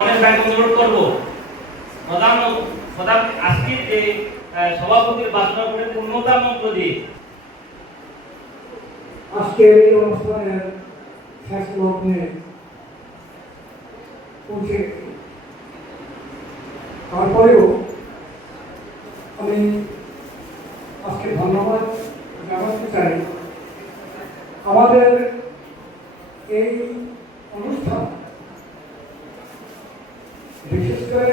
অনুরোধ করব আজকের যে সভাপতির বাসনা করে পূর্ণতা মন্ত্র দিয়ে আজকের এই অনুষ্ঠানের শেষ লগ্নে পৌঁছে তারপরেও আমি আজকে ধন্যবাদ জানাতে চাই আমাদের এই অনুষ্ঠান বিশেষ করে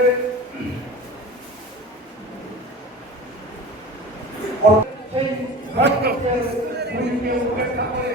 উপেক্ষা করে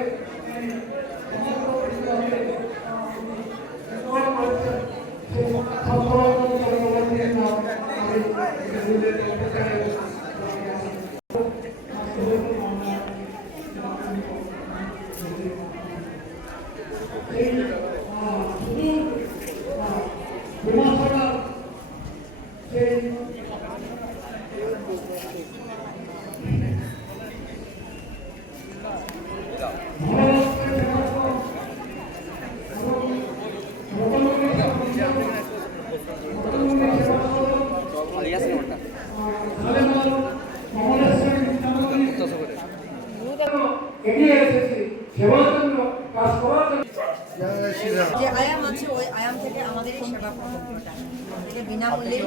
যে আয়াম আছে ওই আয়াম থেকে আমাদের এই সেবা প্রকল্পটা থেকে বিনামূল্যে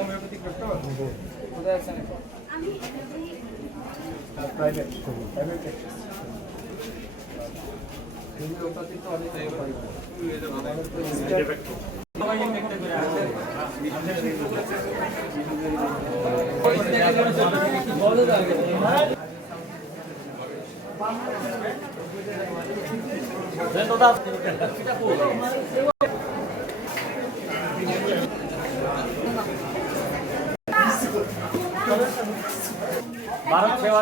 ভারত সেবা